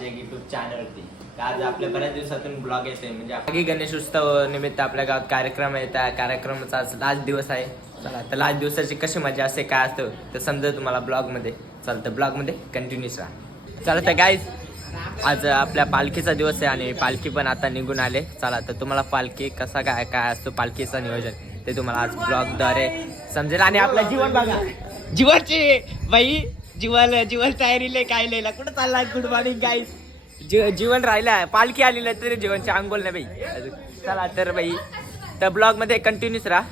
आमच्या युट्यूब चॅनलवरती आज आपल्या बऱ्याच दिवसातून ब्लॉग येते म्हणजे बाकी गणेश उत्सव निमित्त आपल्या गावात कार्यक्रम आहे त्या कार्यक्रमाचा आज लास्ट दिवस आहे. चला तर लास्ट दिवसाची कशी मजा असते काय असतं तर समजा तुम्हाला ब्लॉगमध्ये चालतं ब्लॉगमध्ये कंटिन्यूस राहा. चला तर गाईज आज आपल्या पालखीचा दिवस आहे आणि पालखी पण आता निघून आले. चला तर तुम्हाला पालखी कसा काय काय असतो पालखीचं नियोजन ते तुम्हाला आज ब्लॉगद्वारे समजेल. आणि आपलं जीवन बघा. जीवनची बाई जीवन जीवन तयारीले काय लिहिला? कुठं चालला गुड मॉर्निंग जी जीवन राहिला. पालखी आलेलं तरी जीवनची अंगोल नाही बाई. चला तर बाई तर ब्लॉगमध्ये कंटिन्यूच राहा.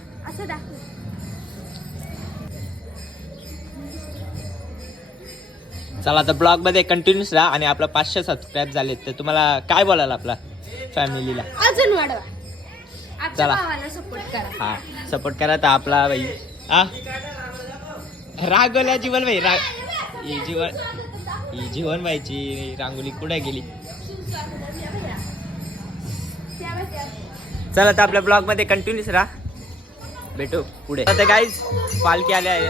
चला तर ब्लॉगमध्ये कंटिन्यूस राहा आणि आपला पाचशे सबस्क्राईब झाले तर तुम्हाला काय बोलाल आपला फॅमिलीला अजून वाढवा. चला. सपोर्ट करा. हा सपोर्ट करा तर आपला बाई. हा? रागवल्या जीवन बाई राग. ही जीवन ही जीवन बाईची कुठे गेली? चला तर आपल्या ब्लॉगमध्ये कंटिन्यूस राहा. भेटू पुढे. आता काहीच पालखी आल्या आहे.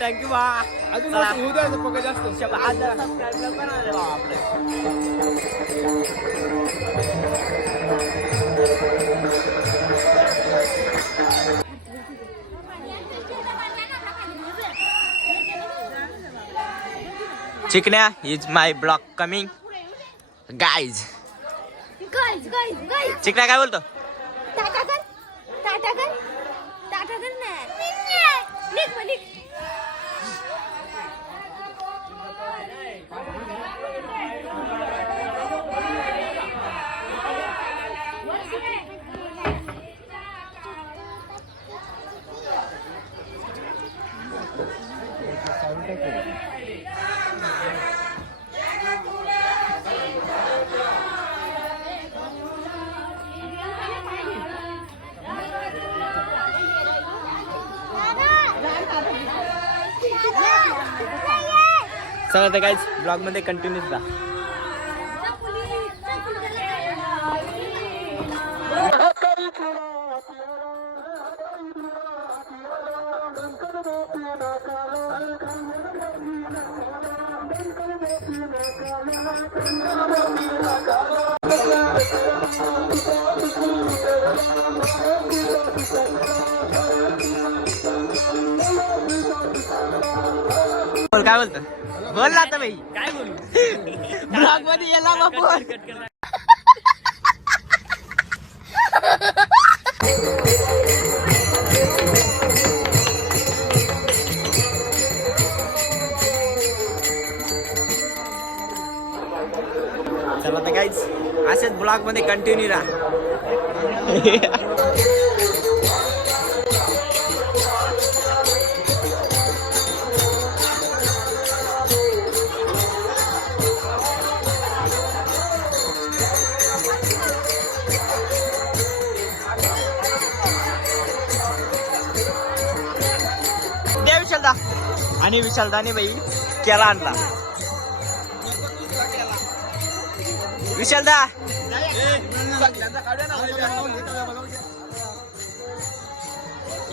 थँक्यू बा अजून चला. होऊ द्यायचं पक्का जास्त. लवकर आले आपलं. चिकन्या is my blog coming guys guys guys guys चिकन्या काय बोलतो? टाटा कर टाटा कर टाटा कर ना. चला तर काहीच ब्लॉगमध्ये कंटिन्यूच राहा बोल काय बोलतो बोल ना आता भाई काय बोलू ब्लॉगमध्ये गेला बा बोल ब्लॉगमध्ये कंटिन्यू राहा. दे विशालदा. आणि विशालदाने बाई केला आणला. विशालदा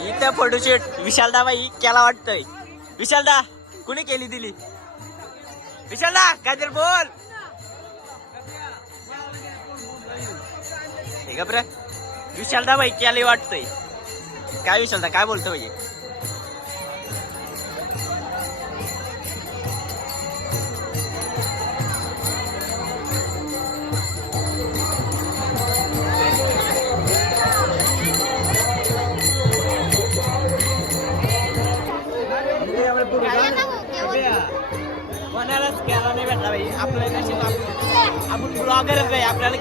इथं फोटोशूट. विशालदा बाई केला वाटतंय. विशालदा कुणी केली दिली? विशालदा काहीतरी बोल. हे विशालदा बाई केली वाटतंय. काय विशालदा काय बोलतो भाई भाई आपल्याला नशीब आपण ब्लॉगरच आहे आपल्याला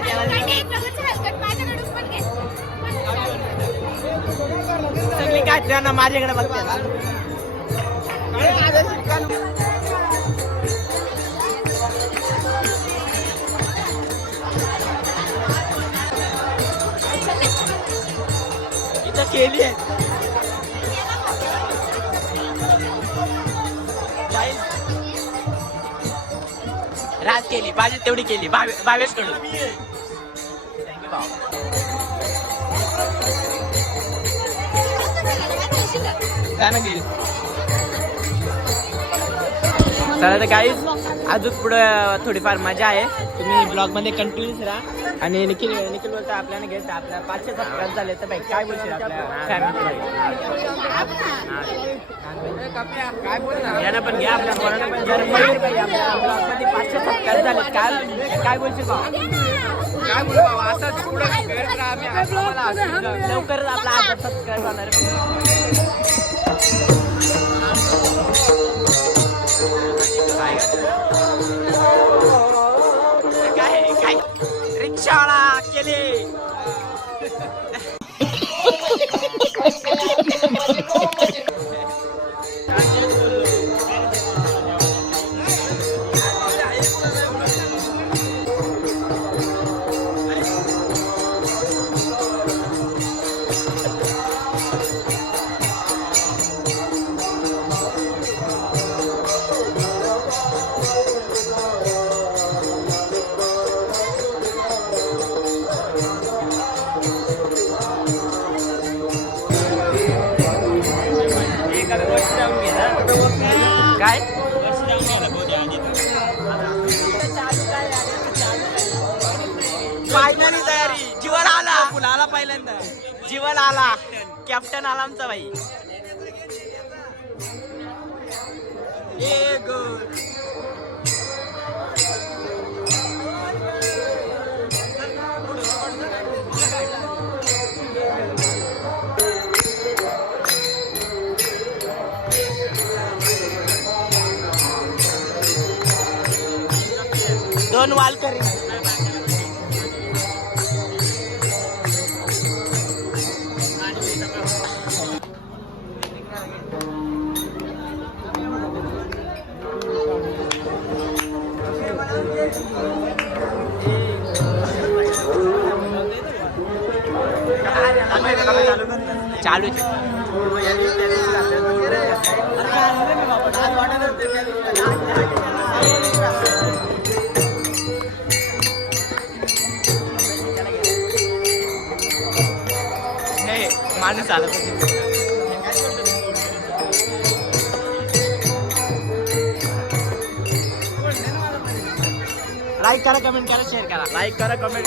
सगळी काय त्यांना माझ्याकडे बघते. इथं केली आहे राज केली पाहिजे तेवढी केली बावेशकडून. चला तर काही अजून पुढं थोडीफार मजा आहे. तुम्ही ब्लॉगमध्ये कंटिन्यूस राहा. आणि निखिल निखिल बोलतो आपल्याला घ्यायचं आपल्या पाचशे झाले तर भाई काय बोलशील आपल्या बोलणार यानं पण घ्या आपल्या पोरानं पण जर मयूर भाई आपल्या ब्लॉगमध्ये पाचशे सबस्क्राईब झाले. काय काय बोलशील भाऊ? काय बोलू बाबा असाच पुढं करत राहा आम्ही. आम्हाला हसून जाऊ. लवकरच आपला हजार सबस्क्राईब होणार. काय काय? रिक्षावाला केले. दोन वालकरी चालू नाही माणूस आला लाईक करा कमेंट करा शेअर करा. लाईक करा comment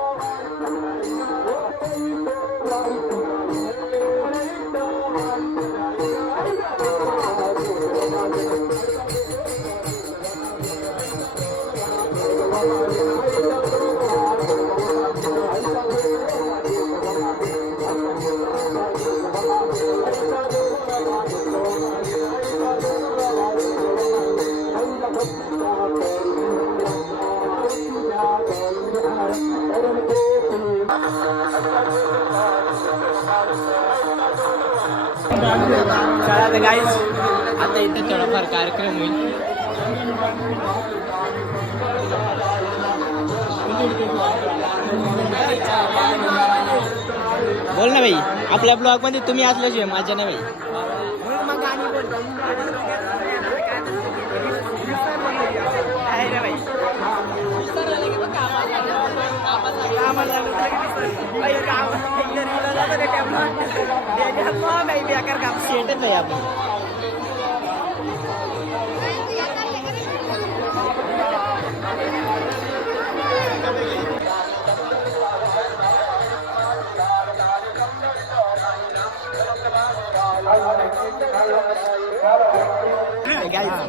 चला तर आता इथे थोडाफार कार्यक्रम होईल. बोल ना भाई आपल्या ब्लॉगमध्ये तुम्ही असल्याशिवाय माझ्या ना भाई. सेटच नाही आपण.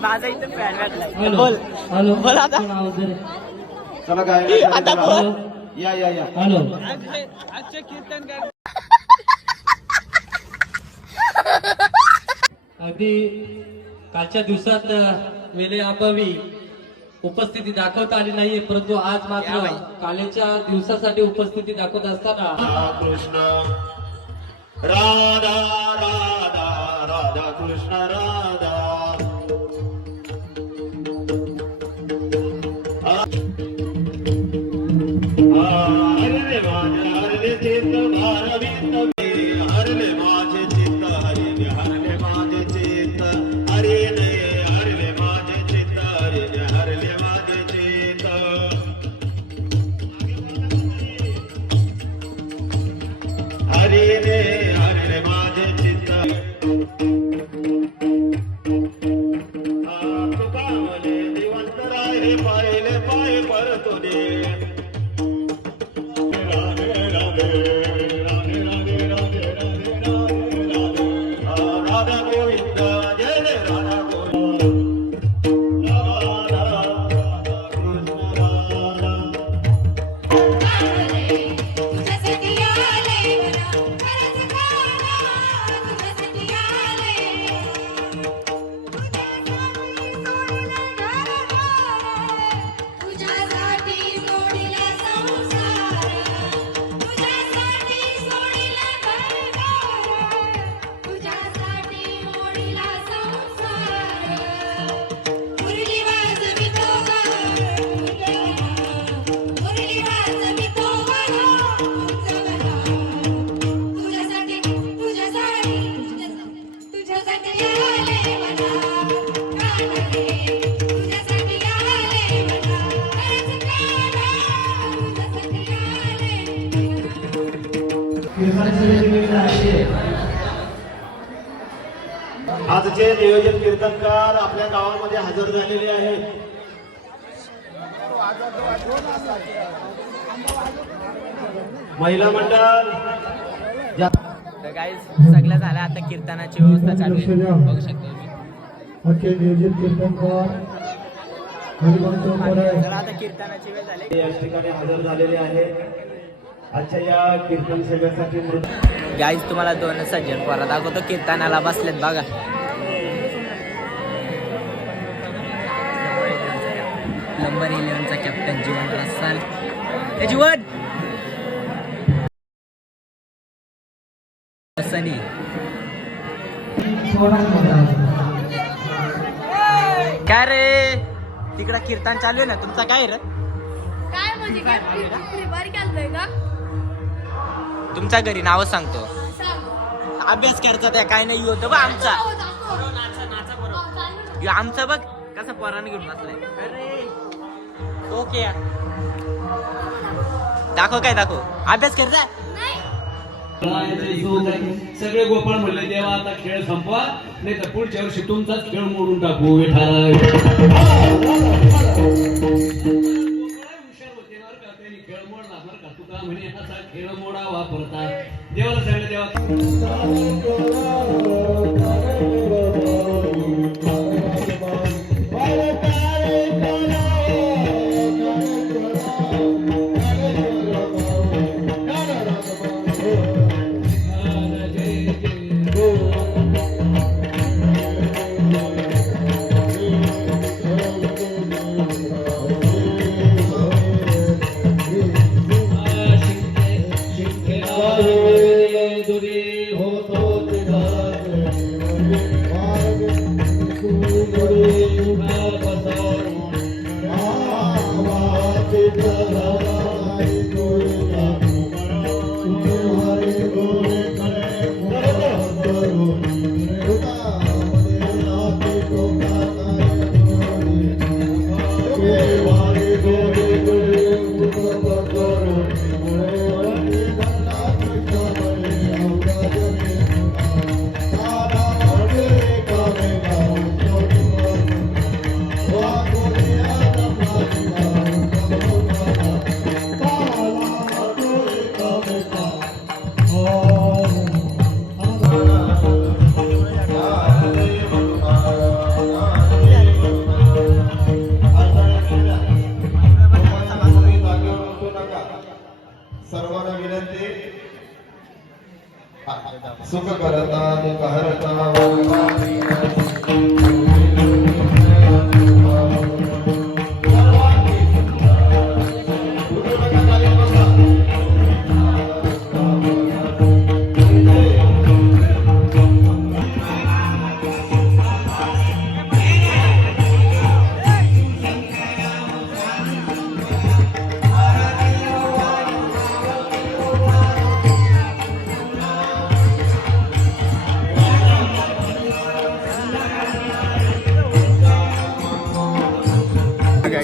माझा इथं फॅन भेटलाय बोल. बोल आता. आता बोल. या या या. हॅलो. अगदी कालच्या दिवसात वेळेअभावी उपस्थिती दाखवता आली नाहीये परंतु आज मात्र कालेच्या दिवसासाठी उपस्थिती दाखवत असताना कृष्ण राधा राधा राधा कृष्ण कीर्तनकार आपल्या गावामध्ये हजर झालेले आहेत. महिला मंडळ गाईज सगळं झालं. आता कीर्तनाची व्यवस्था चालू आहे. बघू शकतो आता कीर्तनाची वेळ झाली. या ठिकाणी हजर झालेले आहेत. आजच्या या कीर्तन सेवेसाठी गाईज तुम्हाला दोन सज्जन पोरा दाखवतो. कीर्तनाला बसलेत बघा. नंबर इलेव्हनचा कॅप्टन जीवन रसाल ए जीवन सनी. काय रे? तिकडं कीर्तन चालू आहे ना तुमचा काय रे? काय म्हणजे काय? फ्री फायर खेळतोय का? तुमच्या घरी नाव सांगतो. सांग. अभ्यास करायचा त्या काय नाही होतं बा आमचा. हो. हो, आमचा बघ. कसा पोराने घेऊन बसलाय. अरे! ओके. दाखव काय दाखव? अभ्यास करता? सगळे गोपाळ म्हणले देवा आता खेळ संपवा नाही तर पुढच्या वर्षी तुमचाच खेळ मोडून टाकू विठाला खेळ मोडा वापरता देवाला सांगितलं देवा सुख करता दुख हरता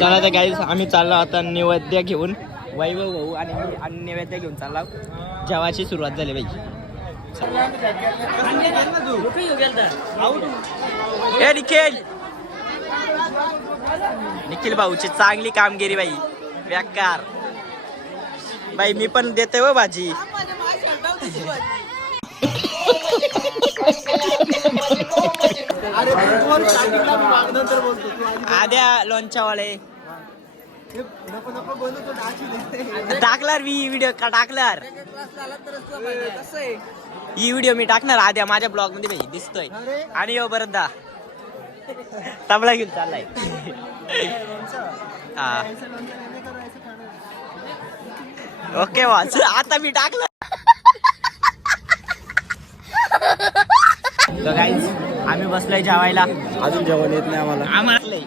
चला तर काही आम्ही चाललो आता नैवेद्य घेऊन. वैभव भाऊ आणि मी आणि नैवेद्य घेऊन चाललो. जेवायची सुरुवात झाली बाई. ए निखिल. निखिल भाऊची चांगली कामगिरी बाई. बेकार. बाई मी पण देते व भाजी. आद्या लोणच्यावाले. टाकणार मी व्हिडिओ का टाकणार? ही व्हिडिओ मी टाकणार आद्या माझ्या ब्लॉगमध्ये भाई दिसतोय आणि यो बरं दा तबला घेऊन चाललाय. हा. ओके वाच आता मी टाकलं तर guys, आम्ही बसलोय जेवायला. अजून जेवण येत नाही आम्हाला. आम्हाला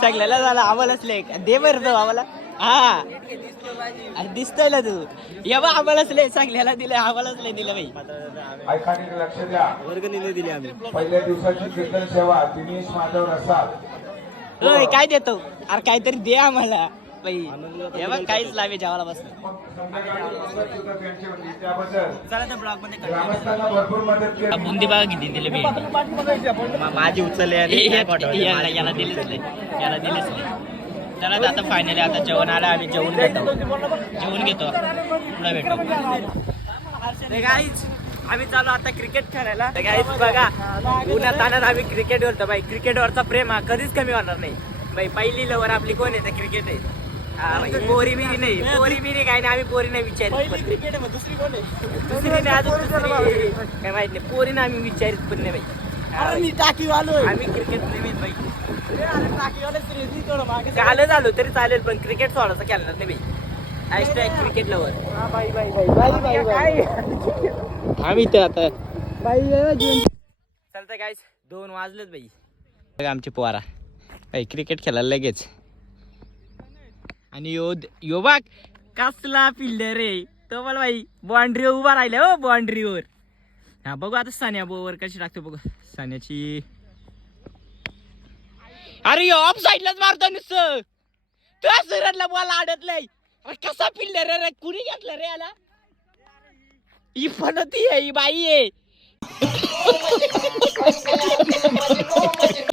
सगळ्याला झालं आम्हालाच लय. दे बरं तो आम्हाला. हा. अरे दिसतोय ना तू. या बा आम्हालाच लय. सगळ्याला दिलं आम्हालाच लय दिलं बाई. ऐकाने लक्ष द्या. वर्गणी नाही दिली आम्ही. पहिल्या दिवसाची कीर्तन सेवा दिनेश माधव रसाल होय काय देतो? अरे काहीतरी दे आम्हाला. बाई हे बघ काहीच लावे जेवायला त्याबद्दल चला त्या ब्लॉगमध्ये बुंदी बघा किती दिले मी. माझी उचलले आणि याला याला दिलेच नाही याला दिलेच नाही चला आता फायनली आता जेवण आलं आम्ही जेवण घेतो. जेवण घेतो. पुढे भेटू. गाईज आम्ही चालू आता क्रिकेट खेळायला. बघा. उन्हात तानात आम्ही क्रिकेट वरतो बाई क्रिकेटवरचा प्रेम हा कधीच कमी होणार नाही. बाई पहिली लवर आपली कोण आहे? क्रिकेट आहे. पोरी बिरी नाही. पोरी बिरी काय नाही आम्ही पोरी नाही विचारित क्रिकेट दुसरी कोण आहे? दुसरी नाही अजून दुसरी काय माहीत नाही पोरीनं आम्ही विचारित पण नाही बाई. हा, बाई. आम्ही क्रिकेट प्रेमीत बाई. काल झालो तरी चालेल पण क्रिकेट सोडायचं खेळणार नाही बाई. हॅशटॅग क्रिकेट लवर आम्ही तर आता. चालतं काय दोन वाजलेत बाई. बघा आमची पोरा. बाई क्रिकेट खेळायला लगेच. आणि यो यो बाग कसला फिल्डर रे तो मला बाई बाउंड्री उभा राहिला हो बाउंड्रीवर हा बघू आता सान्या बोवर कशी टाकतो बघू. सान्याची. अरे यो ऑफ साईडलाच मारतो नुसतं. तुला सुरतला बॉल नाही. अरे कसा पिल्लर रे? कुणी घेतलं रे याला? ही पण ती आहे ही बाई आहे.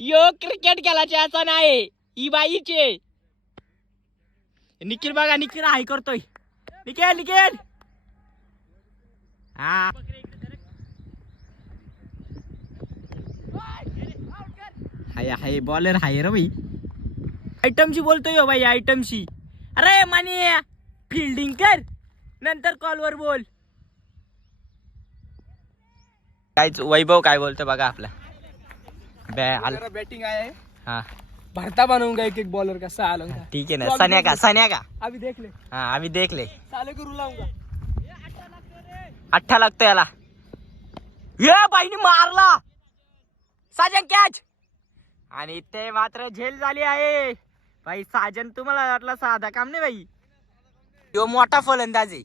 यो क्रिकेट खेळायचे असं नाही ही बाईचे निखिल बघा निखिल हाय करतोय. निखिल निखिल. हा. हाय हाय बॉलर हाय रे भाई आयटमशी बोलतोय हो भाई आयटमशी अरे माने फिल्डिंग कर. नंतर कॉलवर बोल. काय वैभव काय बोलतो बघा आपला. बॅटिंग आहे. हा. भरता बनवूंगा एक एक बॉलर का सहा ठीक है ना. सन्या का? सन्या का? अभी देख ले. हाँ अभी देख ले. साले को? रुलाऊंगा अठ्ठा लागतो याला. ये बाईने मारला. साजन कॅच आणि ते मात्र झेल झाली आहे. भाई साजन तुम्हाला वाटलं साधा काम नाही बाई यो मोठा फलंदाज आहे.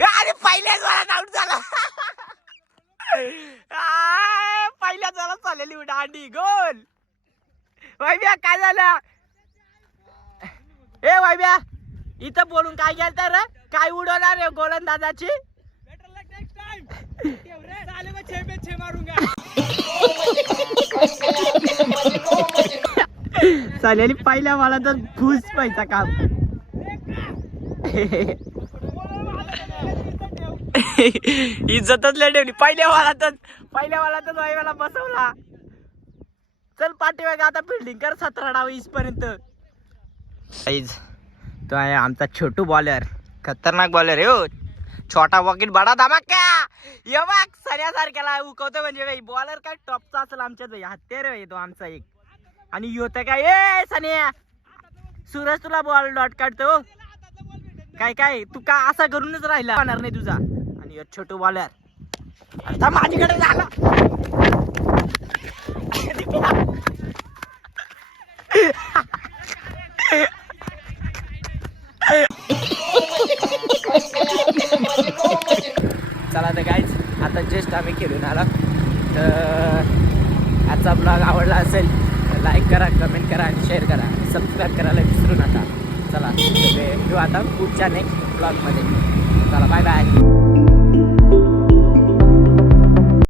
अरे पहिल्याच वारात आउट झाला. पहिल्याच वारात चाललेली दांडी गोल. वायब्या काय झालं? ए वायब्या इथं बोलून काय गेलं तर काय उडवणार आहे गोलंदाजाची? चालेल पहिल्या मला तर घुस पाहिजे काम. इज्जतच लय ठेवली. पहिल्या वालातच पहिल्या वालातच वाईवाला बसवला. चल पाठीमागे आता फिल्डिंग कर सतरा डाव पर्यंत. साईज तो आहे आमचा छोटू बॉलर खतरनाक बॉलर हो. छोटा वॉकेट बडा धमाका. ये बघ सण्यासारख्याला उकवतो म्हणजे भाई. बॉलर काय टॉपचा असेल आमच्याच बाई हत्यार आहे तो आमचा एक. आणि यो काय? ए सन्या. सूरज तुला बॉल डॉट काढतो काय काय? तू का असा करूनच राहिला? होणार नाही तुझा. आणि छोटू बॉलर आता माझ्याकडे झाला. चला तर काहीच आता जस्ट आम्ही खेळून आला. तर आजचा ब्लॉग आवडला असेल तर लाईक करा कमेंट करा आणि शेअर करा. सबस्क्राईब करायला विसरू नका. चला आता पुढच्या नेक्स्ट ब्लॉगमध्ये चला बाय बाय